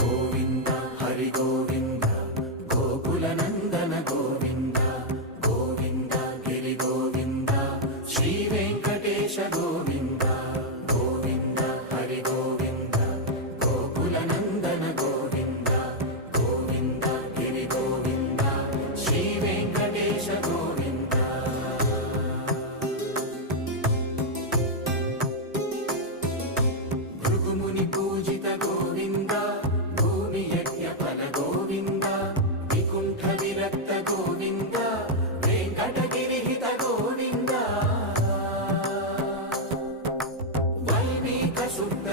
గోవింద హరి గోవింద గోకుల నందన గోవింద గోవింద గిరి గోవింద శ్రీ వెంకటేశ గోవింద గోవింద హరి గోవింద గోకుల నందన గోవింద గోవింద గిరి గోవింద శ్రీ వెంకటేశ గోవింద భృగుముని పూజిత గోవింద భూమి యజ్ఞ ఫల గోవింద వికుంఠ విరక్త గోవింద వెంకటగిరిహిత గోవింద వల్మీక శుద్ధ